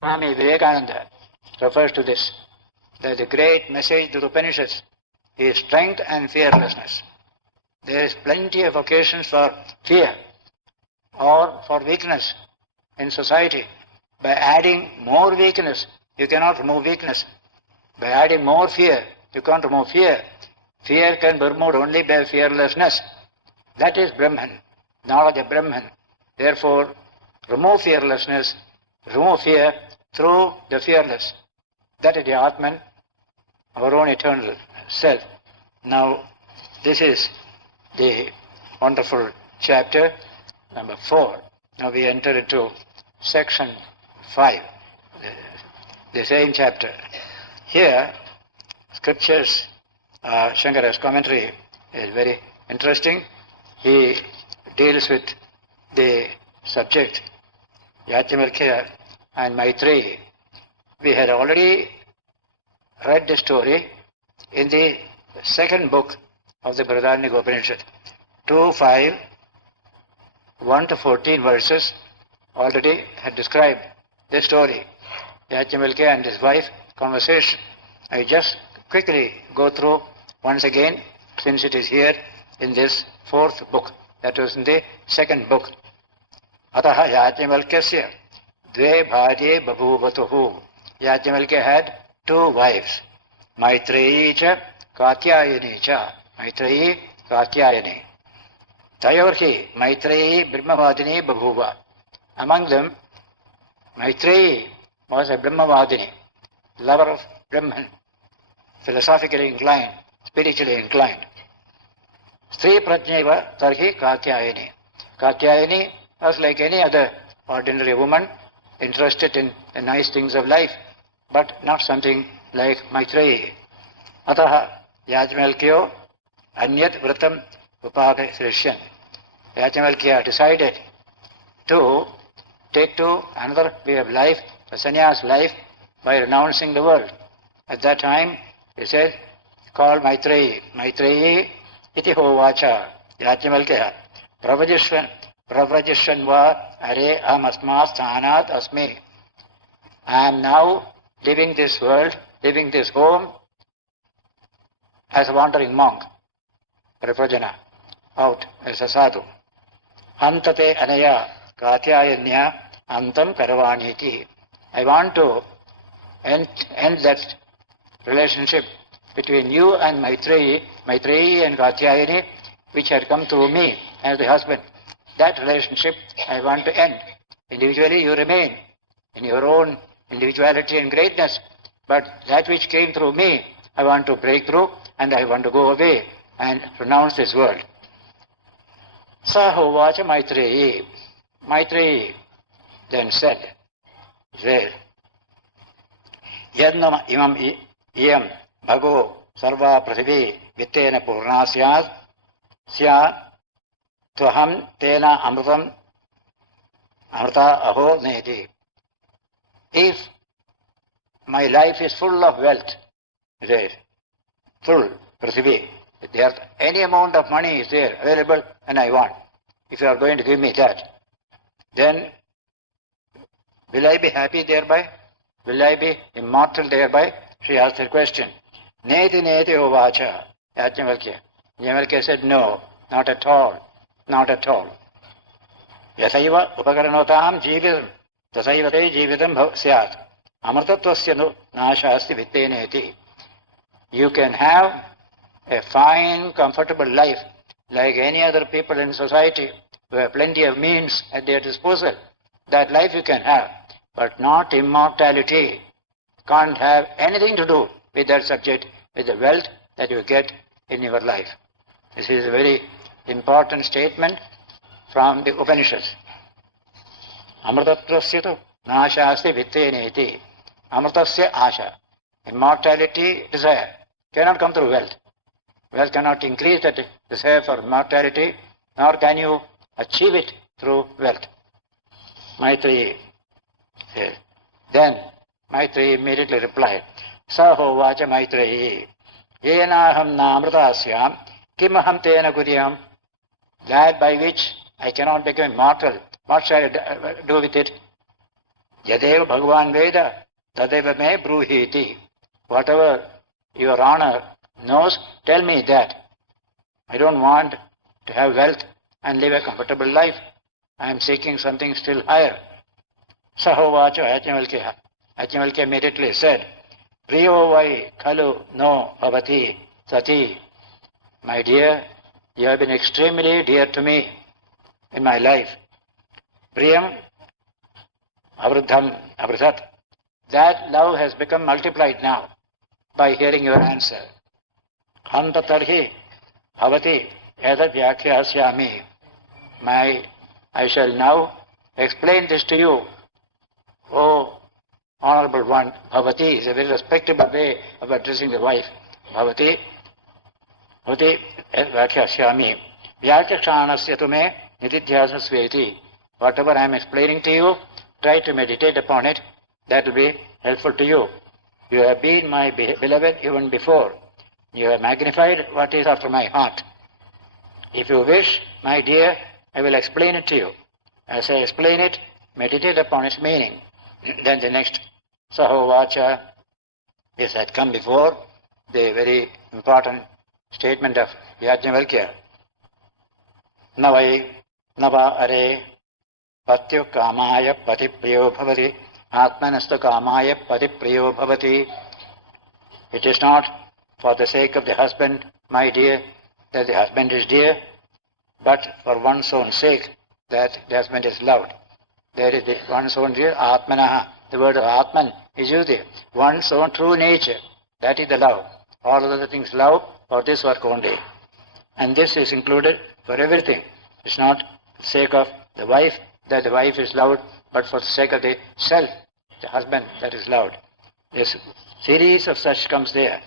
Swami Vivekananda refers to this. That the great message to the Upanishads is strength and fearlessness. There is plenty of occasions for fear or for weakness in society. By adding more weakness, you cannot remove weakness. By adding more fear, you can't remove fear. Fear can be removed only by fearlessness. That is Brahman, knowledge of Brahman. Therefore, remove fearlessness, remove fear through the fearless. That is the Atman, our own eternal self. Now, this is the wonderful chapter number 4. Now we enter into section 5, the same chapter. Here, scriptures, Shankara's commentary is very interesting. He deals with the subject, Yajnavalkya and Maitreyi. We had already read the story in the second book of the Brihadaranyaka Upanishad. 2:5, 1 to 14 verses already had described this story, Yajnavalkya and his wife conversation. I just quickly go through once again, since it is here in this fourth book, that was in the second book. Ataha Yajnavalkyasya dve bharye babhuvatuhu. Yajnavalkya had 2 wives, Maitreyi cha Katyayani cha. Maitreyi, Katyayani. Tayorhi, Maitreyi Brahmavadini babhuva. Among them, Maitreyi was a Brahmavadini, lover of Brahman, philosophically inclined, spiritually inclined. Stri prajneva tarhi Katyayani. Katyayani was like any other ordinary woman, interested in the nice things of life, but not something like Maitreyi. Ataha Yajnavalkyo anyat vratam upakrisyan. Yajnavalkya decided to take to another way of life, a sannyas life, by renouncing the world. At that time, he said, call Maitreyi. Maitreyi iti hovacha. Yajnavalkya pravajishvan va are aham asmas sthanat asmi. I am now leaving this world, leaving this home as a wandering monk, Pravrajana, out as a sadhu. Antate anaya katyayanya antam karavaniti. I want to end that relationship between you and Maitreyi and Katyayani, which had come through me as the husband. That relationship I want to end. Individually you remain in your own individuality and greatness, but that which came through me, I want to break through and I want to go away and renounce this world. Sahovacha Maitreyi. Maitreyi then said, Yadnam imam iyam bhago sarva prathivi vittena purnasyad sya tvaham tena amrutam amrita aho neti. If my life is full of wealth, full prathivi, there any amount of money is there available and I want, if you are going to give me that, then will I be happy thereby? Will I be immortal thereby? She asked her question. Neti neti ovacha, Yajnavalkya. Yajnavalkya said, no, not at all, not at all. Yasaiva upakaranotam jividam, tasaiva te jividam syat. Amrtatvasya no nashasti vitteneti. You can have a fine, comfortable life like any other people in society who have plenty of means at their disposal. That life you can have, but not immortality. Can't have anything to do with that subject, with the wealth that you get in your life. This is a very important statement from the Upanishads. Amrtatvasya tu nashasti vitteneti. Amrtasya asha. Immortality desire cannot come through wealth. Wealth cannot increase that desire for immortality, nor can you achieve it through wealth. Maitreyi said. Then Maitreyi immediately replied, Sahovacha Maitreyi, Yenaham namritasyam, kimaham tena kuryam. That by which I cannot become immortal, what shall I do with it? Yadeva Bhagavan Veda, Tadeva me bruhiti. Whatever your honor knows, tell me that. I don't want to have wealth and live a comfortable life. I am seeking something still higher. Sahovacho Yajnavalkya. Yajnavalkya immediately said, Priyo vai khalu no bhavati sati. My dear, you have been extremely dear to me in my life. Priyam avruddham avruddhat. That love has become multiplied now by hearing your answer. Hanta tarhi bhavati edat vyakhyāsyāmi. I shall now explain this to you. Oh, honorable one, bhavati is a very respectable way of addressing the wife. Bhavati vyakhyāsyāmi. Vyakhyākṣānasya tu me nididhyāsasveti. Whatever I am explaining to you, try to meditate upon it. That will be helpful to you. You have been my beloved even before. You have magnified what is after my heart. If you wish, my dear, I will explain it to you. As I explain it, meditate upon its meaning. Then the next Sahovacha is had come before the very important statement of Yajnavalkya. Nava are patyo kamaya patipriyo bhavati atmanastu kamaya patipriyo bhavati. It is not for the sake of the husband, my dear, that the husband is dear, but for one's own sake that the husband is loved. There is one's own dear, atmanaha. The word of atman is used there. One's own true nature, that is the love. All other things love for this work only. And this is included for everything. It's not for the sake of the wife that the wife is loved, but for the sake of the self, the husband that is loved. This series of such comes there.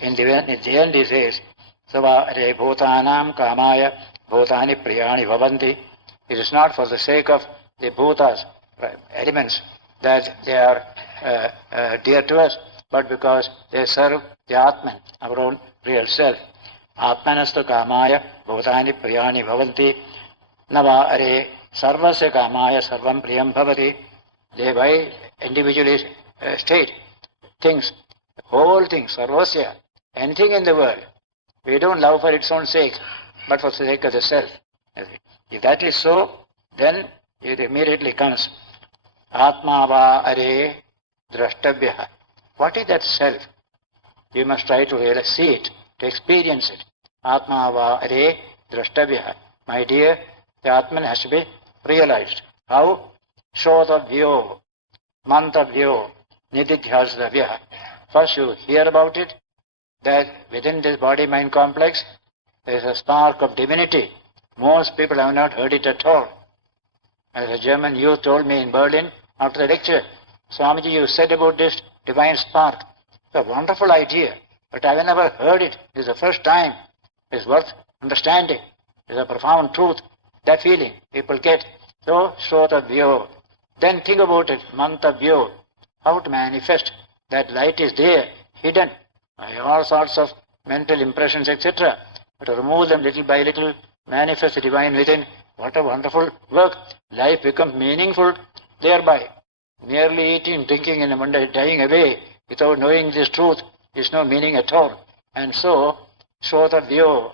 In the end he says, Sava re bhutanam kamaya bhutani priyani bhavanti. It is not for the sake of the bhutas, elements, that they are dear to us, but because they serve the Atman, our own real self. Atmanastu kamaya bhutani priyani bhavanti. Nava are sarvasya kamaya sarvam priyam bhavati. They by individually state things, whole things, sarvasya, anything in the world. We don't love for its own sake, but for the sake of the self. If that is so, then it immediately comes. Atma va are drashtabhya. What is that self? You must try to really see it, to experience it. Atma va are drashtabhya. My dear, the Atman has to be realized. How? Shodavyo, mantavyo, nididhyasavya. First you hear about it, that within this body-mind complex there is a spark of divinity. Most people have not heard it at all. As a German youth told me in Berlin after the lecture, Swamiji, you said about this divine spark. It's a wonderful idea, but I have never heard it. It is the first time. It is worth understanding. It is a profound truth. That feeling people get. So, Shrotavyo. Then think about it, Mantavyo. How to manifest. That light is there, hidden by all sorts of mental impressions, etc. But to remove them little by little, manifest the divine within. What a wonderful work. Life becomes meaningful thereby. Merely eating, drinking, and dying away without knowing this truth is no meaning at all. And so, Shrotavyo,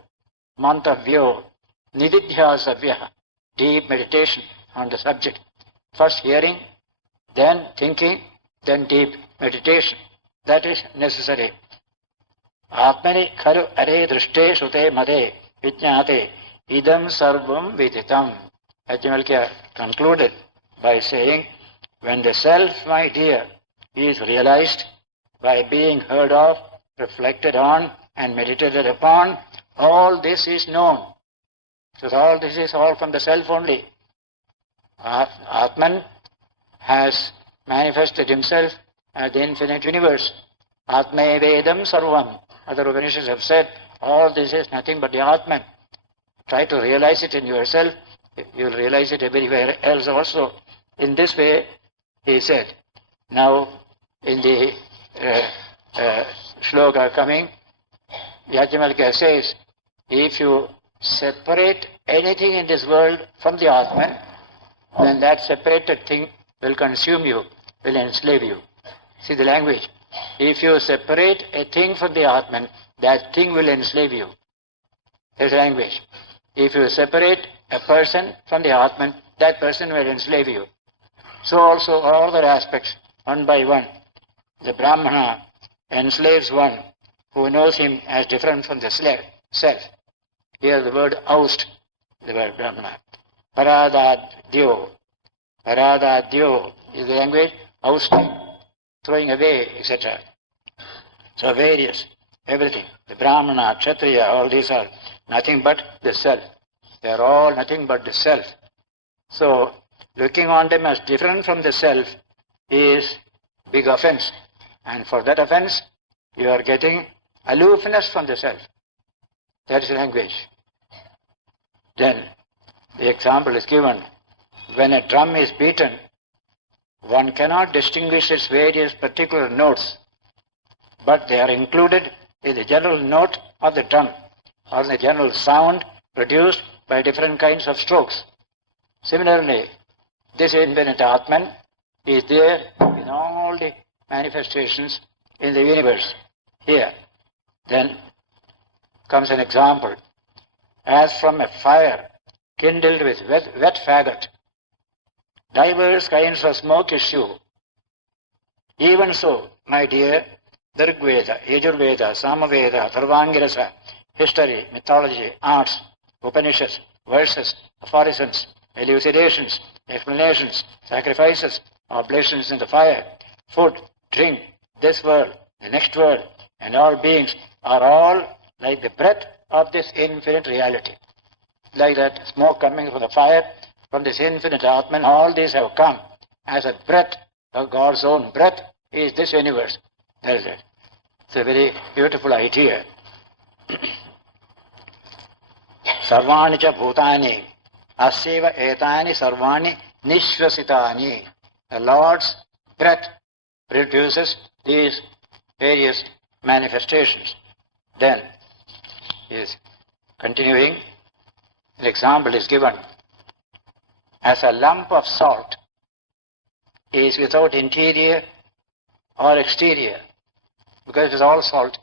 Mantavyo, Nididhyasavya, deep meditation on the subject. First hearing, then thinking, then deep meditation. That is necessary. Atmani khalu are drishte sute made vijñāte idam sarvam viditam. Yajnavalkya concluded by saying, when the self, my dear, is realized by being heard of, reflected on, and meditated upon, all this is known. So all this is all from the self only. Atman has manifested himself as the infinite universe. Atma Vedam Sarvam. Other Upanishads have said, all this is nothing but the Atman. Try to realize it in yourself. You will realize it everywhere else also. In this way, he said. Now, in the shloka coming, Yajnavalkya says, if you separate anything in this world from the Atman, then that separated thing will consume you. will enslave you. See the language. If you separate a thing from the Atman, that thing will enslave you. There's language. If you separate a person from the Atman, that person will enslave you. So also all other aspects, one by one. The Brahmana enslaves one who knows him as different from the self. Here the word oust, the word Brahmana. Paradadyo. Paradadyo is the language, ousting, throwing away, etc. So various, everything. The Brahmana, Kshatriya, all these are nothing but the self. They are all nothing but the self. So looking on them as different from the self is big offense. And for that offense, you are getting aloofness from the self. That is language. Then the example is given. When a drum is beaten, one cannot distinguish its various particular notes, but they are included in the general note of the drum, or the general sound produced by different kinds of strokes. Similarly, this infinite Atman is there in all the manifestations in the universe. Here, then comes an example. As from a fire kindled with wet faggot, diverse kinds of smoke issue. Even so, my dear, the Rigveda, Yajurveda, Samaveda, Sarvangirasa, history, mythology, arts, Upanishads, verses, aphorisms, elucidations, explanations, sacrifices, oblations in the fire, food, drink, this world, the next world, and all beings are all like the breath of this infinite reality. Like that smoke coming from the fire, from this infinite Atman, all these have come as a breath of God's own breath is this universe. That is it. It's a very beautiful idea. Sarvani cha bhutani asyeva etani sarvani nishvasitani. The Lord's breath produces these various manifestations. Then is continuing, an example is given. As a lump of salt is without interior or exterior, because it is all salt,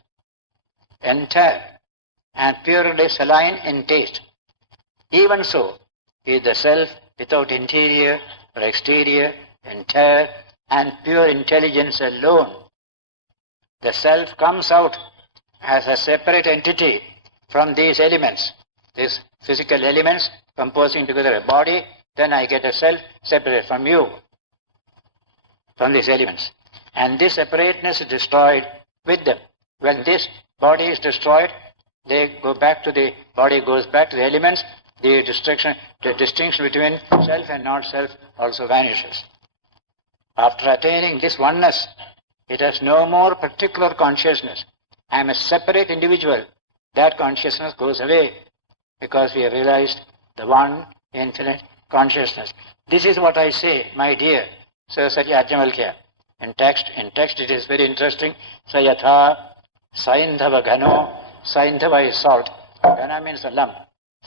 entire and purely saline in taste. Even so is the self without interior or exterior, entire and pure intelligence alone. The self comes out as a separate entity from these elements, these physical elements composing together a body. Then I get a self separate from you, from these elements. And this separateness is destroyed with them. When this body is destroyed, they go back to the body, goes back to the elements, the distinction between self and not self also vanishes. After attaining this oneness, it has no more particular consciousness. I am a separate individual. That consciousness goes away because we have realized the one infinite consciousness. This is what I say, my dear. So Satya Ajnavalkya. In text it is very interesting. Sayatha Saindhava Gano. Saindhava is salt. Gana means a lump.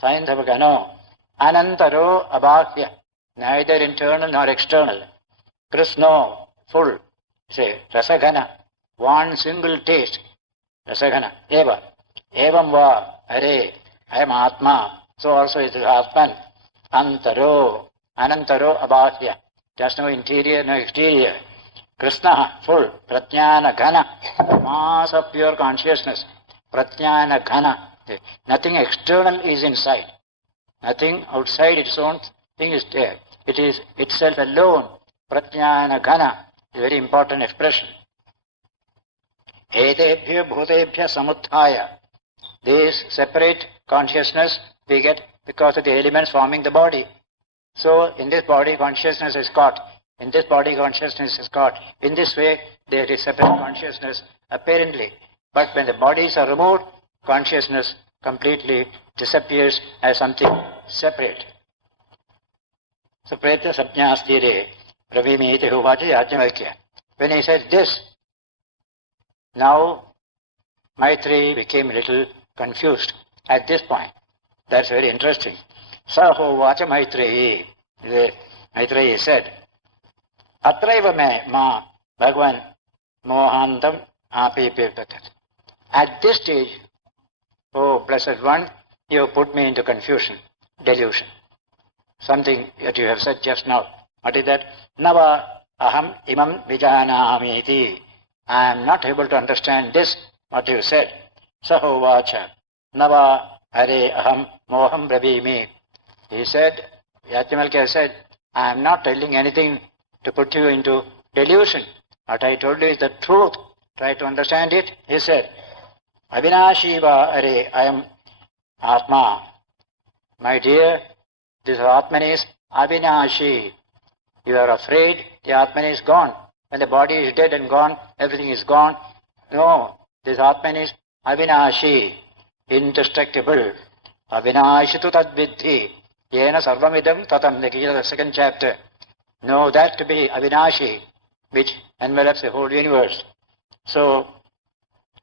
Saindhava Gano. Anantaro Abhakya. Neither internal nor external. Krishno, full. Say, Rasagana. One single taste. Rasagana. Eva. Evam va. Hare. I am Atma. So also is the Atman. Antaro, Anantaro Abhakya. Just no interior, no exterior. Krishna, full. Prajnana Ghana. Mass of pure consciousness. Prajnana Ghana. Nothing external is inside. Nothing outside its own thing is there. It is itself alone. Prajnana Ghana. A very important expression. Etebhya bhutebhya samuthaya. This separate consciousness we get because of the elements forming the body. So in this body consciousness is caught. In this body consciousness is caught. In this way there is separate consciousness apparently. But when the bodies are removed, consciousness completely disappears as something separate. So preta sapnyastire pravimite huvachi yajnavalkya. When he said this, now Maitreyi became a little confused at this point. That's very interesting. Saho vacha Maitreyi. Maitreyi said, Atraiva me ma Bhagavan mohantam api pivdatat. At this stage, oh blessed one, you put me into confusion, delusion. Something that you have said just now. What is that? Nava aham imam vijanami iti. I am not able to understand this, what you said. Saho vacha. Nava are aham moham bravimi. He said, Yajamalkya said, I am not telling anything to put you into delusion. What I told you is the truth. Try to understand it. He said, Avinashi va are, I am Atma. My dear, this Atman is Avinashi. You are afraid the Atman is gone. When the body is dead and gone, everything is gone. No, this Atman is Avinashi, indestructible. Avinashitu tadvidhi. Yena sarvamidam tatam, the Gita, the second chapter. Know that to be Avinashi, which envelops the whole universe. So,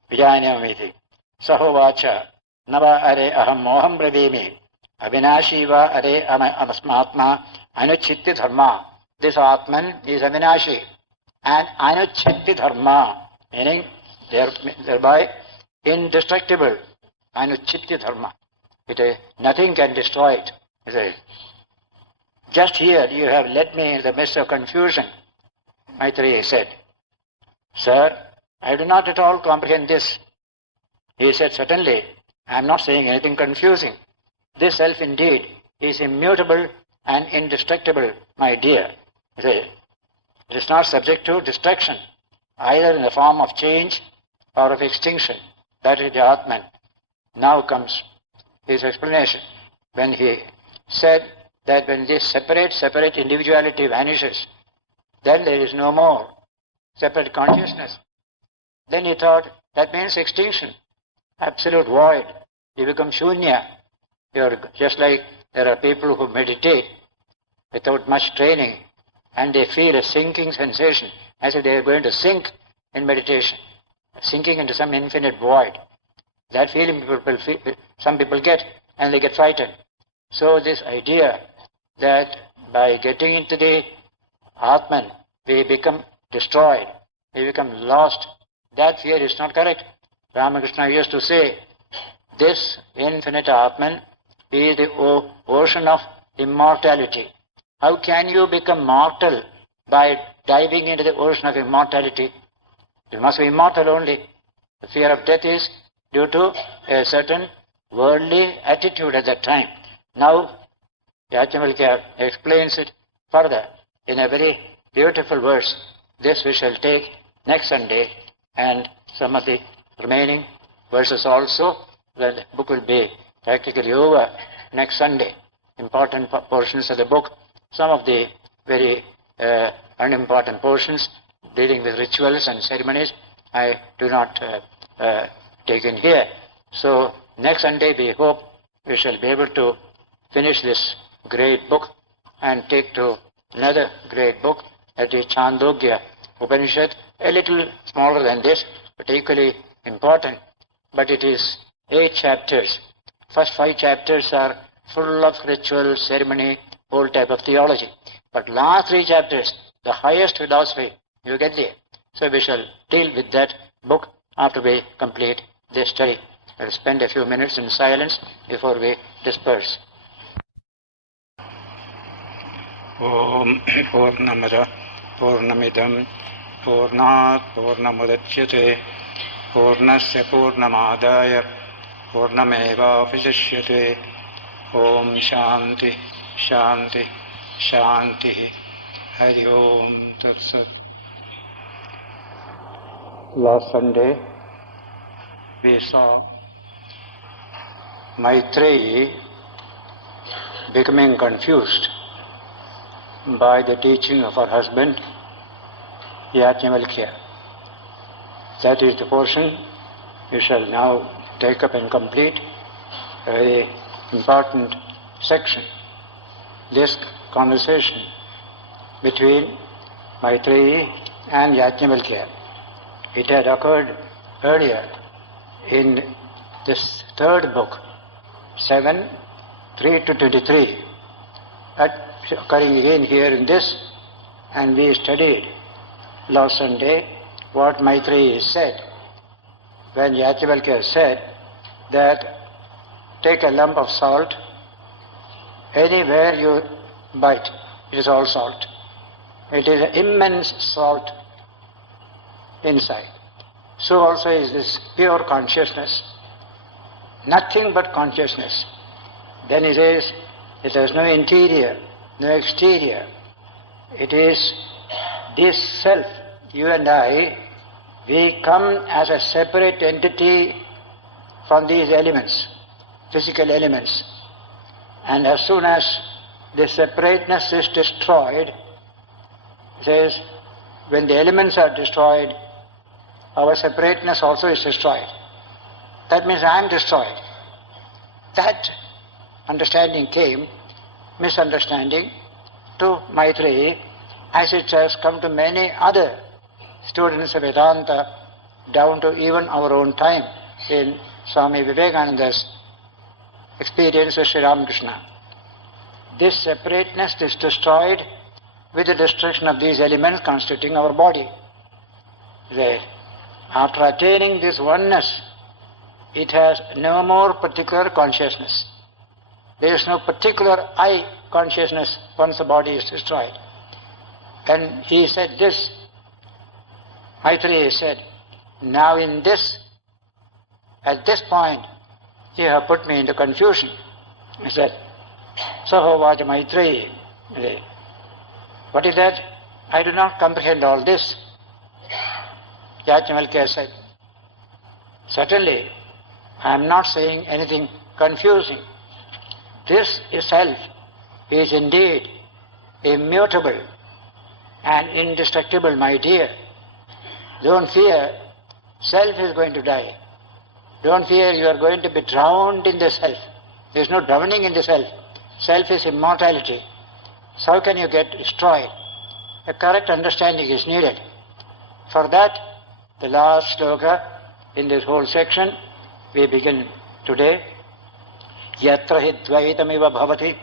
Vijayanyamiti. Sahovacha. Nava are aham moham bravimi. Avinashi va are amasmatma anuchitti dharma. This Atman is Avinashi and anuchitti dharma, meaning thereby indestructible. Anuchitti dharma. Nothing can destroy it. Just here you have led me in the midst of confusion. Maitreya said, Sir, I do not at all comprehend this. He said, certainly, I am not saying anything confusing. This self indeed is immutable and indestructible, my dear. It is not subject to destruction, either in the form of change or of extinction. That is the Atman. Now comes his explanation. When he said that when this separate individuality vanishes, then there is no more separate consciousness. Then he thought, that means extinction, absolute void. You become shunya. You're just like there are people who meditate without much training and they feel a sinking sensation as if they are going to sink in meditation, sinking into some infinite void. That feeling some people get and they get frightened. So this idea that by getting into the Atman, we become destroyed, we become lost, that fear is not correct. Ramakrishna used to say, this infinite Atman is the ocean of immortality. How can you become mortal by diving into the ocean of immortality? You must be immortal only. The fear of death is due to a certain worldly attitude at that time. Now, Yajamalkya explains it further in a very beautiful verse. This we shall take next Sunday, and some of the remaining verses also. The book will be practically over next Sunday. Important portions of the book, some of the very unimportant portions dealing with rituals and ceremonies, I do not take in here. So next Sunday we hope we shall be able to finish this great book and take to another great book, that is Chandogya Upanishad, a little smaller than this, but equally important. But it is 8 chapters. First 5 chapters are full of ritual, ceremony, whole type of theology. But last 3 chapters, the highest philosophy, you get there. So we shall deal with that book after we complete this study. We'll spend a few minutes in silence before we disperse. Om Purnamada Purnamidam Purnat Purnamudachyate Purnasya Purnamadaya Purnameva Vishishyate. Om Shanti Shanti Shanti. Hari Om Tat Sat. Last Sunday we saw Maitreyi becoming confused by the teaching of her husband Yajnavalkya. That is the portion we shall now take up and complete, a very important section. This conversation between Maitreyi and Yajnavalkya, it had occurred earlier in this third book, 7, 3 to 23, occurring again here in this and we studied last Sunday what Maitreyi said when Yajnavalkya said that take a lump of salt, anywhere you bite, it is all salt. It is an immense salt inside. So also is this pure consciousness, nothing but consciousness. Then he says, it has no interior, no exterior. It is this self, you and I, we come as a separate entity from these elements, physical elements. And as soon as this separateness is destroyed, it says, when the elements are destroyed, our separateness also is destroyed. That means I am destroyed. That understanding came, misunderstanding, to Maitreyi, as it has come to many other students of Vedanta, down to even our own time in Swami Vivekananda's experience with Sri Ramakrishna. This separateness is destroyed with the destruction of these elements constituting our body. There. After attaining this oneness, it has no more particular consciousness. There is no particular I consciousness once the body is destroyed. And he said this, Maitreyi said, now in this, at this point, you have put me into confusion. He said, Sahovaja Maitreyi. What is that? I do not comprehend all this. Yajnavalkya said, certainly, I am not saying anything confusing. This self is indeed immutable and indestructible, my dear. Don't fear, self is going to die. Don't fear, you are going to be drowned in the self. There is no drowning in the self. Self is immortality. So how can you get destroyed? A correct understanding is needed. For that, the last sloka in this whole section, we begin today. Yatra hi dvaitamiva bhavati,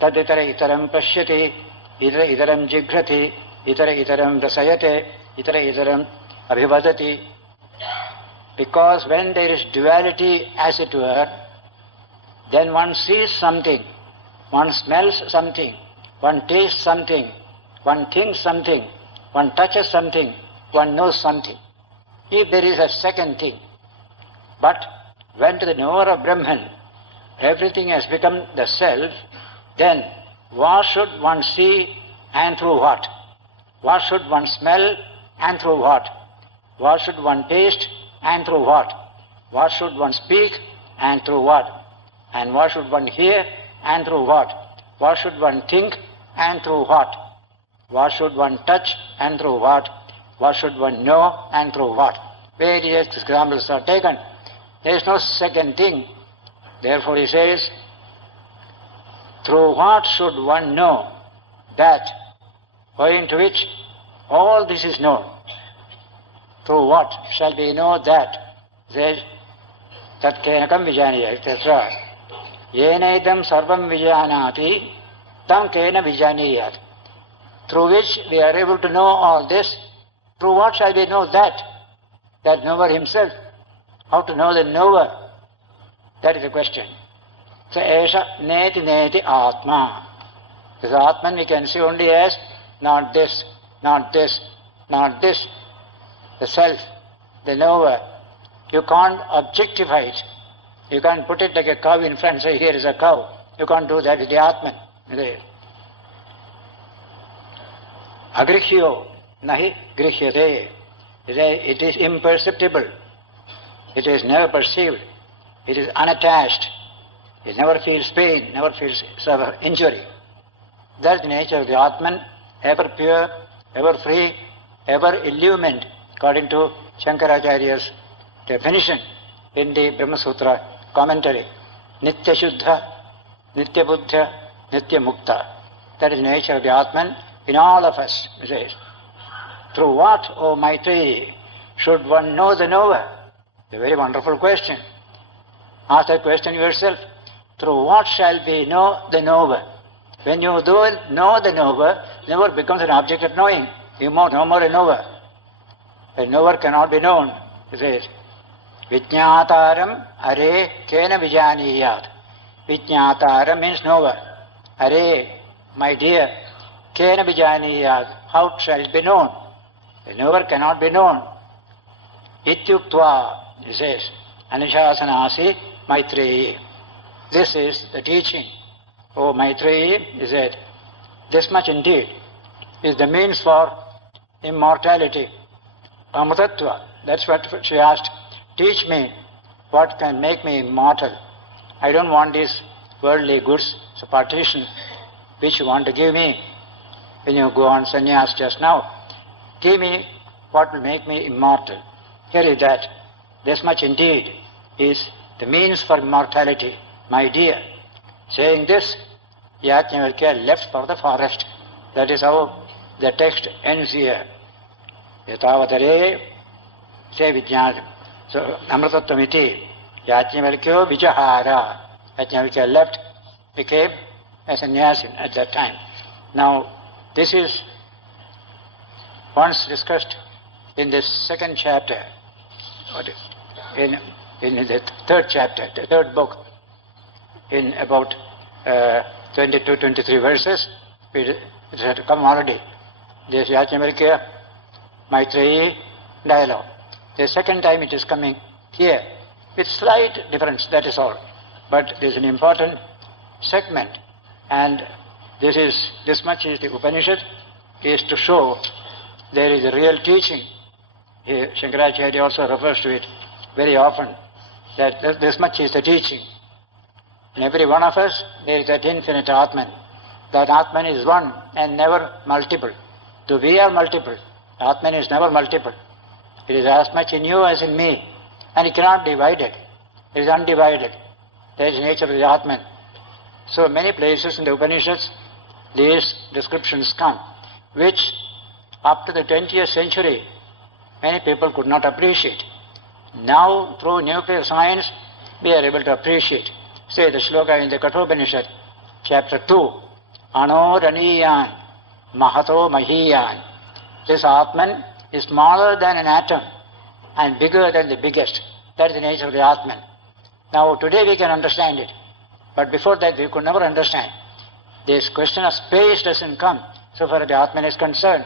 taditara itaram pashyati, itara itaram jigrati, itara itaram rasayate, itara itaram abhivadati. Because when there is duality, as it were, then one sees something, one smells something, one tastes something, one thinks something, one touches something, one knows something. If there is a second thing. But when to the knower of Brahman, everything has become the self, then what should one see and through what? What should one smell and through what? What should one taste and through what? What should one speak and through what? And what should one hear and through what? What should one think and through what? What should one touch and through what? What should one know and through what? Various examples are taken. There is no second thing. Therefore he says, through what should one know that, owing to which all this is known? Through what shall we know that? He says, tat kenakam vijaniya, etc. Yenaidam sarvam vijanati, tam kena vijaniyat. Through which we are able to know all this. Through what shall we know that? That knower himself. How to know the knower? That is the question. So, Esha neti neti atma. This Atman we can see only as not this, not this, not this. The self, the knower. You can't objectify it. You can't put it like a cow in front and say, here is a cow. You can't do that with the Atman. Agrihyo nahi grihyate. It is imperceptible. It is never perceived. It is unattached. It never feels pain, never feels injury. That's the nature of the Atman, ever pure, ever free, ever illumined, according to Shankaracharya's definition in the Brahma Sutra commentary. Nitya Shuddha, Nitya Buddha, Nitya Mukta. That is the nature of the Atman in all of us, he says. Through what, O Maitreyi, should one know the knower? It's a very wonderful question. Ask that question yourself. Through what shall we know the knower? When you do know the knower, knower becomes an object of knowing. No more a knower. A knower cannot be known. It says, Vijñātāram are kena vijaniyāt. Vijñātāram means knower. Are, my dear, kena vijaniyāt. How shall it be known? A knower cannot be known. Ityuktva, he says, Anushāsanāsi Maitreyi. This is the teaching. Oh, Maitreyi, he said, this much indeed is the means for immortality. Amritatva, that's what she asked. Teach me what can make me immortal. I don't want these worldly goods, it's a partition which you want to give me when you go on sannyas just now. Give me what will make me immortal. Here is that. This much indeed is the means for immortality, my dear. Saying this, Yajnavalkya left for the forest. That is how the text ends here. Yatavatare se vijñātam. So, Amritatvamiti, Yajnavalkyo vijahara. Yajnavalkya left, became a sannyasin at that time. Now, this is once discussed in the second chapter, in the third chapter, the third book, in about 22-23 verses. It had come already. This Yajnavalkya Maitreyi dialogue. The second time it is coming here, with slight difference, that is all. But there is an important segment, and this much is the Upanishad, is to show there is a real teaching. Here, Shankaracharya also refers to it very often, that this much is the teaching. In every one of us, there is that infinite Atman. That Atman is one and never multiple. Though we are multiple, Atman is never multiple. It is as much in you as in me, and it cannot be divided. It is undivided. That is the nature of the Atman. So many places in the Upanishads, these descriptions come, which up to the 20th century, many people could not appreciate. Now, through nuclear science, we are able to appreciate. Say the shloka in the Kathopanishad, chapter 2, Anoraniyan Mahato Mahiyan. This Atman is smaller than an atom and bigger than the biggest. That is the nature of the Atman. Now, today we can understand it, but before that we could never understand. This question of space doesn't come so far as the Atman is concerned.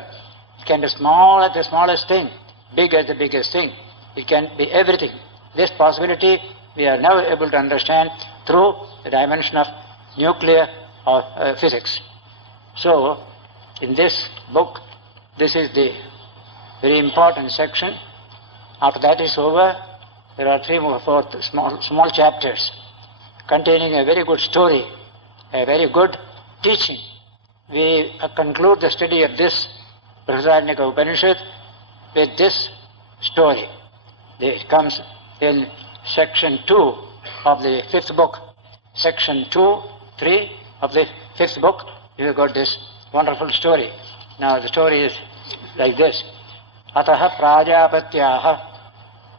It can be small as the smallest thing, big as the biggest thing. It can be everything. This possibility we are now able to understand through the dimension of nuclear or physics. So, in this book, this is the very important section. After that is over, there are 3 or 4 small chapters containing a very good story, a very good teaching. We conclude the study of this Brihadaranyaka Upanishad with this story. It comes in section 2 of the 5th book. Section 2, 3 of the 5th book, you have got this wonderful story. Now the story is like this. Ataha prajapatyaha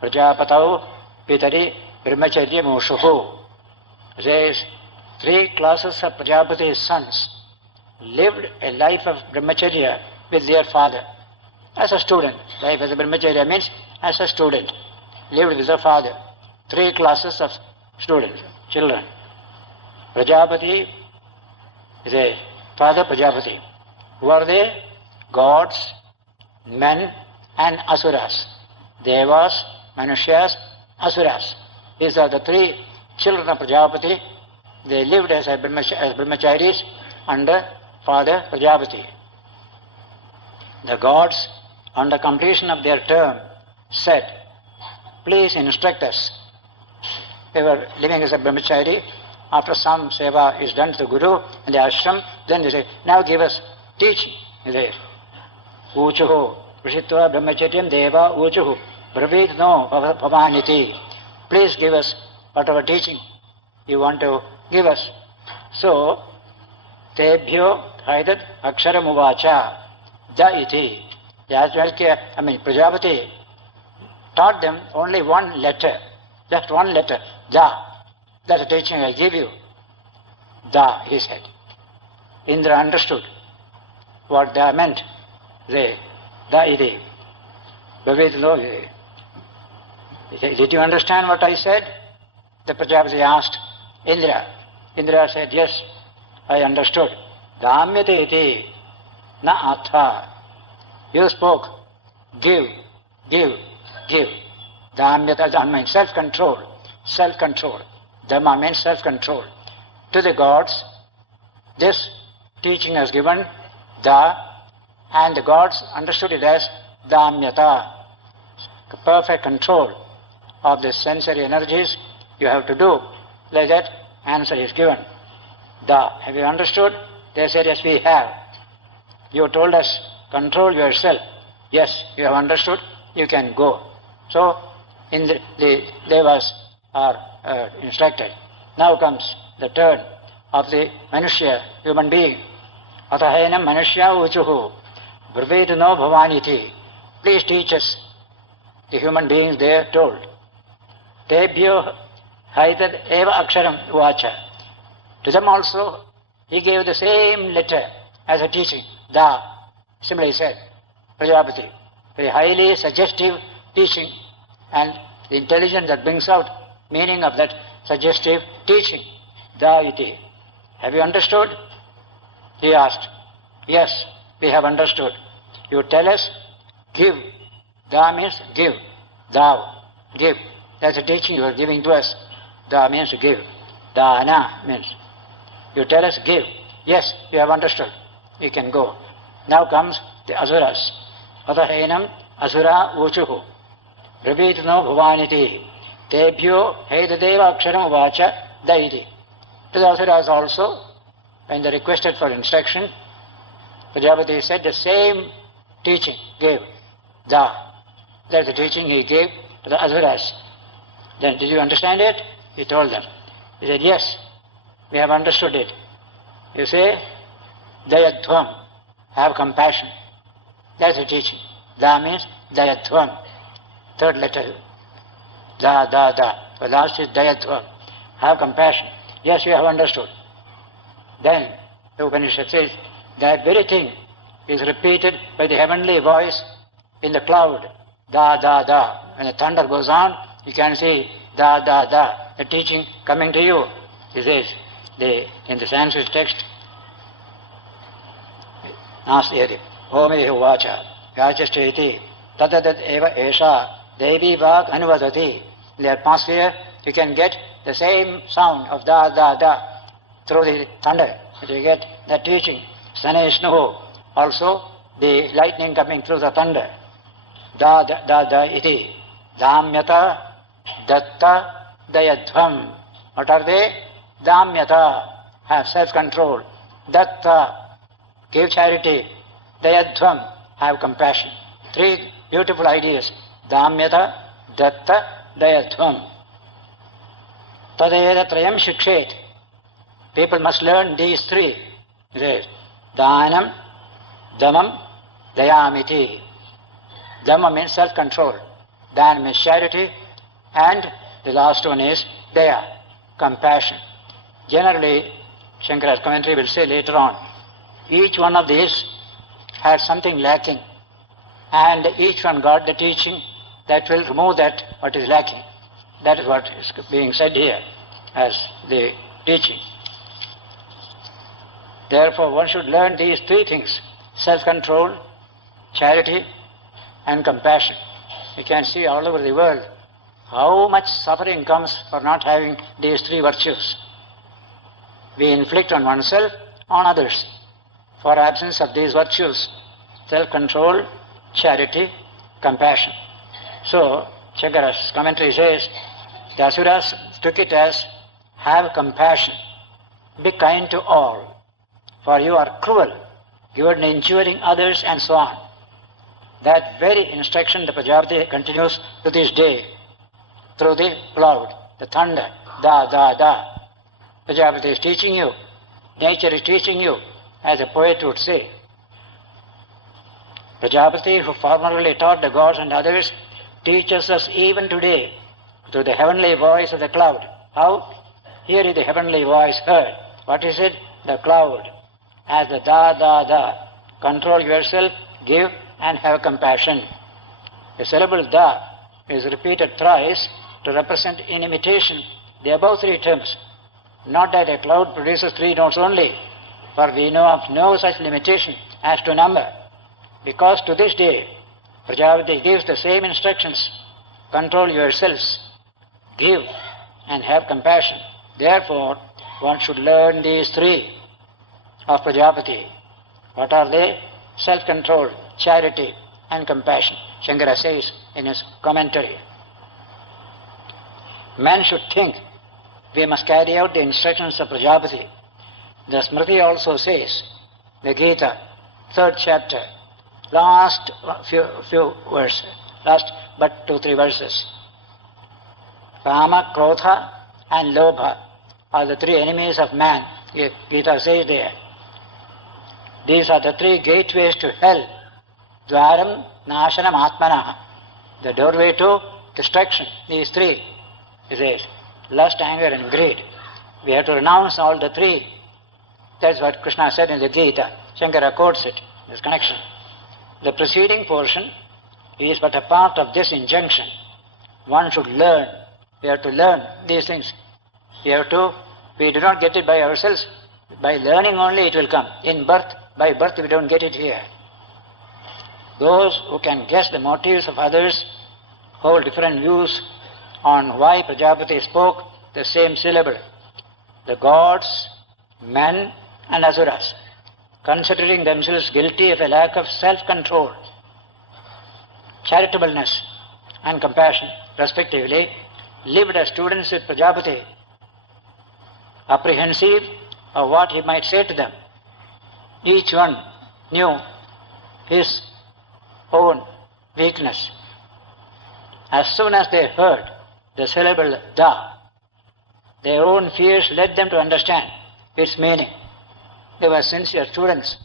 prajapatau pitari brahmacharya mushuhu. Says 3 classes of Prajapati's sons lived a life of brahmacharya with their father. As a student, life as a brahmacharya means as a student, lived with the father. 3 classes of students, children. Prajapati is a father Prajapati. Who are they? Gods, men and asuras. Devas, Manushyas, asuras. These are the 3 children of Prajapati. They lived as brahmacharis under father Prajapati. The gods, on the completion of their term, said, please instruct us. They were living as a brahmachari. After some seva is done to the Guru and the ashram, then they say, now give us teaching. There. Uchuhu, Prishitva brahmacharyam deva uchuhu, bravid no pavaniti. Please give us whatever teaching you want to give us. So, tebhyo haidat aksharam uvacha da iti. Prajapati taught them only one letter, just one letter, da. That's the teaching I give you. Da, he said. Indra understood. what they meant. The iti. Did you understand what I said? The Prajapati asked Indra. Indra said, yes, I understood. Dhamyate iti na atha. You spoke, give, give, give. Dhamyata Dhamma means self-control, self-control. Dhamma means self-control. To the gods, this teaching is given, and the gods understood it as Dhamyata, perfect control of the sensory energies. You have to do like that. Answer is given. Have you understood? They said, yes, we have. You told us, control yourself. Yes, you have understood. You can go. So, the devas are instructed. Now comes the turn of the Manushya, human being. Atahainam Manushya Uchuhu Brvedano Bhavaniti. Please teach us. The human beings, they are told. Tebhyo Haitad Eva Aksharam Vacha. To them also, he gave the same letter as a teaching. Simply said, Prajapati. Very highly suggestive teaching, and the intelligence that brings out meaning of that suggestive teaching. Iti. Have you understood? He asked. Yes, we have understood. You tell us, give. Means give. Thou, give. That's the teaching you are giving to us. Means to give. Dana means. You tell us, give. Yes, we have understood. You can go. Now comes the Asuras. Atahainam Asura Uchuhu. Brabhitano Bhavaniti. Tebhyo Hedadeva Aksharam Vacha Daiti. To the Asuras also, when they requested for instruction, Prajapati said the same teaching gave. That's the teaching he gave to the Asuras. Then, did you understand it? He told them. He said, yes, we have understood it. You say, Dayadhvam, have compassion. That's the teaching. Means Dayadhvam. Third letter. The last is Dayadhvam. Have compassion. Yes, you have understood. Then the Upanishad says, that very thing is repeated by the heavenly voice in the cloud. When the thunder goes on, you can see the teaching coming to you. He says, in the Sanskrit text, Nastiyati, Omedehi Vacha, Vyachastheti, Tatadat Eva Esha, Devi Vak Anuvadati. In the atmosphere, you can get the same sound of through the thunder. You get the teaching. Saneshnuhu, also the lightning coming through the thunder. Iti. Dhamyata, Datta, Dayadhvam. What are they? Dhamyata, have self-control. Datta, give charity. Dayadhvam, have compassion. Three beautiful ideas. Dhamyata, Datta, Dayadhvam. Tadayada Trayam Shikshet. People must learn these three. Dhanam, Dhammam, Dayamiti. Dhamma means self-control. Dhan means charity. And the last one is Daya, compassion. Generally, Shankara's commentary will say later on, each one of these had something lacking, and each one got the teaching that will remove that what is lacking. That is what is being said here as the teaching. Therefore, one should learn these three things: self-control, charity, and compassion. You can see all over the world how much suffering comes for not having these three virtues. We inflict on oneself, on others, for absence of these virtues: self-control, charity, compassion. So, Shankara's commentary says, the Asuras took it as, have compassion, be kind to all, for you are cruel, you are injuring others, and so on. That very instruction the Prajapati continues to this day, through the cloud, the thunder, Prajapati is teaching you, nature is teaching you, as a poet would say. Prajapati, who formerly taught the gods and others, teaches us even today through the heavenly voice of the cloud. How? Here is the heavenly voice heard. What is it? The cloud. As the control yourself, give, and have compassion. The syllable da is repeated thrice to represent in imitation the above three terms. Not that a cloud produces three notes only, for we know of no such limitation as to number, because to this day Prajapati gives the same instructions: control yourselves, give, and have compassion. Therefore, one should learn these three of Prajapati. What are they? Self-control, charity, and compassion. Shankara says in his commentary. Man should think we must carry out the instructions of Prajapati. The Smriti also says, the Gita, 3rd chapter, last few verses, last but 2-3 verses. Kama, Krodha, and Lobha are the three enemies of man. Gita says there. These are the three gateways to hell. Dwaram, Nashanam, Atmana, the doorway to destruction. These three, he says, lust, anger, and greed. We have to renounce all the three. That's what Krishna said in the Gita. Shankara quotes it, this connection. The preceding portion is but a part of this injunction. One should learn. We have to learn these things. We do not get it by ourselves. By learning only it will come. By birth we don't get it here. Those who can guess the motives of others hold different views on why Prajapati spoke the same syllable. The gods, men, and asuras, considering themselves guilty of a lack of self-control, charitableness, and compassion, respectively, lived as students with Prajapati, apprehensive of what he might say to them. Each one knew his own weakness. As soon as they heard the syllable da, their own fears led them to understand its meaning. They were sincere students,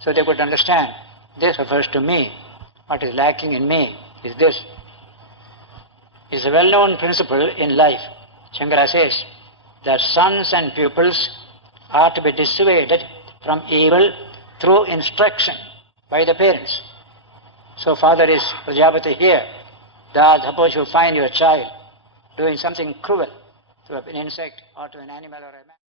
so they could understand, this refers to me. What is lacking in me is this. It's a well-known principle in life. Shankara says that sons and pupils are to be dissuaded from evil through instruction by the parents. So father is Prajapati here. Suppose you find your child doing something cruel to an insect or to an animal or a man.